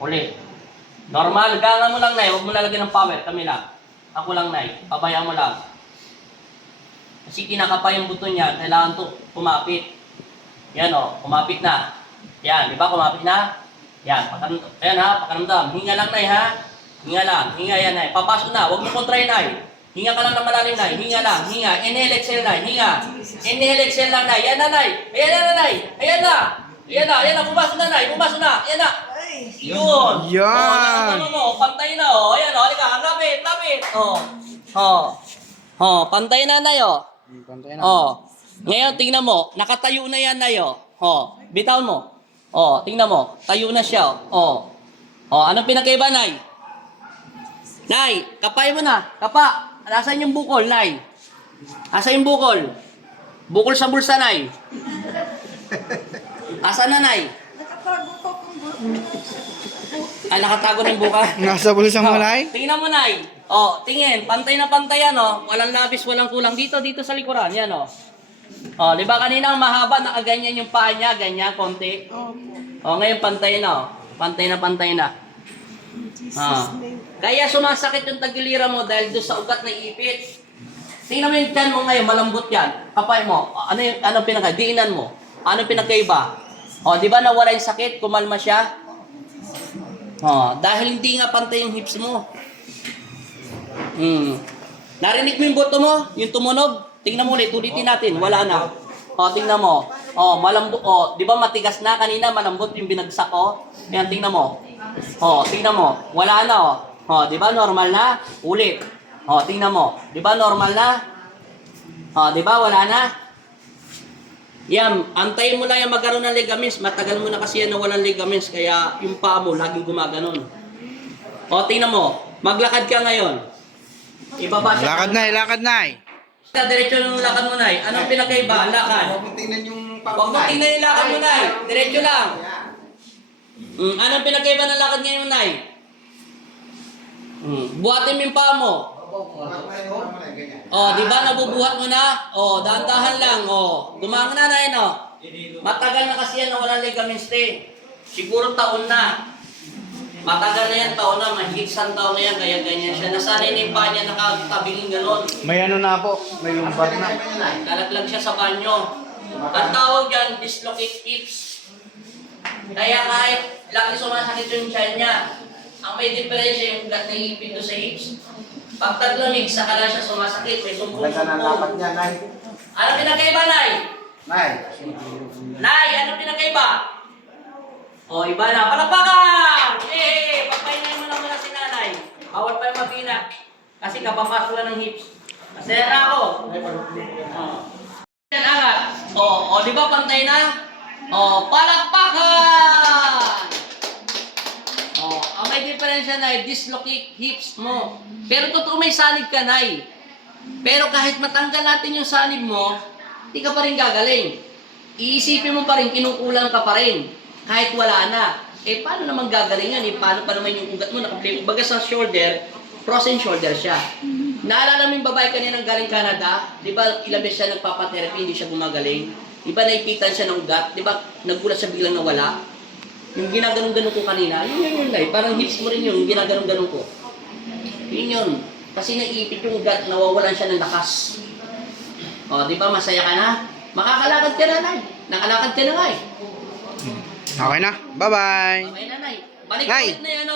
Ulit. Normal, gangan mo lang, Nay. Huwag mo lalagyan ng power. Kami lang. Ako lang, Nay. Pabayaan mo lang. Kasi kinakapa yung buto niya, kailangan to kumapit. Yan o, kumapit na. Yan, di ba kumapit na? Yan, ayan ha, pakaramdam. Hinga lang, Nay, ha? Hinga lang, hinga yan, Nay. Papasok na, huwag mo kontray, Nay. Hinga ka lang ng malalim, Nay. Hinga lang, hinga. Inhale, exhale, Nay. Hinga. Inhale, exhale lang, Nay. Yan na, Nay. Ayan na, Nay. Ayan na. Ayan na, ayan na. Pumasok na, Nay. Pumasok na. Ayan na. Yun. Yan. Pantay na, o. Ayan, o. Halika, lapit, lapit. Pantay na, Nay, o. Pantay na. Ngayon, tingnan mo. Nakatayo na yan, Nay, o. Bitaw mo. Tingnan mo. Tayo na siya, o. Anong pinakaiba, Nay? Nay, kapay mo na. Kapa. Nasaan yung bukol, Nay? Nasaan yung bukol? Bukol sa bulsa, Nay. Asan na, Nay? Nakatago ng buka. Nasa bulsa mo, Nay? Tingnan mo, Nay. Tingin. Pantay na pantay yan, Walang labis, walang kulang. Dito sa likuran. Yan, di ba kanina mahaba, nakaganyan yung paa niya, ganyan, konti. Ngayon pantay na, Pantay na, pantay na. Kaya sumasakit yung tagiliran mo dahil doon sa ugat na ipit. Tingnan mo yung tiyan mo ngayon, malambot yan. Kapay mo, ano diinan mo. Ano pinakaiba? Di ba nawala yung sakit, kumalma siya? Dahil hindi nga pantay yung hips mo. Narinig mo yung boto mo? Yung tumunog? Tingnan mo ulit, ulitin natin. Wala na. Tingnan mo. Malambot. Di ba matigas na kanina? Malambot yung binagsak ko. Yan, tingnan mo. Tingnan mo. Wala na, di ba normal na? Ulit. Tingnan mo. Di ba normal na? Di ba wala na? Yan, antayin mo lang yung magkaroon ng ligaments. Matagal mo na kasi yan na walang ligaments. Kaya yung paa mo, laging gumaganon. Tingnan mo. Maglakad ka ngayon. Ibaba siya. Lakad, Nay. Lakad, Nay. Diretso yung lakad mo, Nay. Anong pinakaiba? Lakad. Huwag mong tingnan yung Huwag mo tingnan yung lakad mo, Nay. Diretso lang. Anong pinakaiba ng lakad ngayon, Nay? Buhatin mo yung paa mo. Di ba nabubuhat mo na? Dahan-dahan lang. Gumanga na, Nay, Matagal na kasi yan na walang ligaments, Siguro taon na. Matagal na yan, taon na. Mahigit isang taon na yan, kaya ganyan siya. Nasanay na yung paa niya, nakatabingin gano'n. May ano na po. May lumbar na. Kalaglag siya sa banyo. Ang tawag yan, dislocate hips. Kaya kahit lagi sumasakit yung tiyan niya, ang may diferensya yung ugat na ipin doon sa hips. Pag taglamig, saka lang siya sumasakit, may sumpong-sumpong. niya, Nay. Ano pinakaiba, Nay? Nay. Nay, ano pinakaiba? Iba na. Palakpakan! Pagpahinay mo lang muna si Nanay. Bawal pa yung mabina. Kasi kapapasulan ng hips. Masaya na ako. Yan, angat. Di ba pantay na? Palakpakan! Ang may diferensya, Nay, dislocate hips mo. Pero totoo may salib ka, Nay. Pero kahit matanggal natin yung salib mo, hindi ka pa rin gagaling. Iisipin mo pa rin, kinukulang ka pa rin. Kahit wala na. Paano naman gagaling yan? Paano pa naman yung ugat mo nakaplay? Baga sa shoulder, frozen shoulder siya. Naalala mo yung babae kanina galing Canada? Di ba ilang beses siya nagpapatherapy, hindi siya gumagaling? Di ba naipitan siya ng ugat? Di ba nagulat siya biglang nawala? Yung ginaganon-ganon ko kanina, yun, parang hips mo rin yun, yung ginaganon-ganon ko. Yun. Kasi naiipit yung ugat, nawawalan siya ng lakas. Di ba masaya ka na? Makakalakad ka na, Nay. Nakalakad ka na, Nay. Okay na. Bye-bye. Okay na, Nay. Balik Nay. ulit na yan,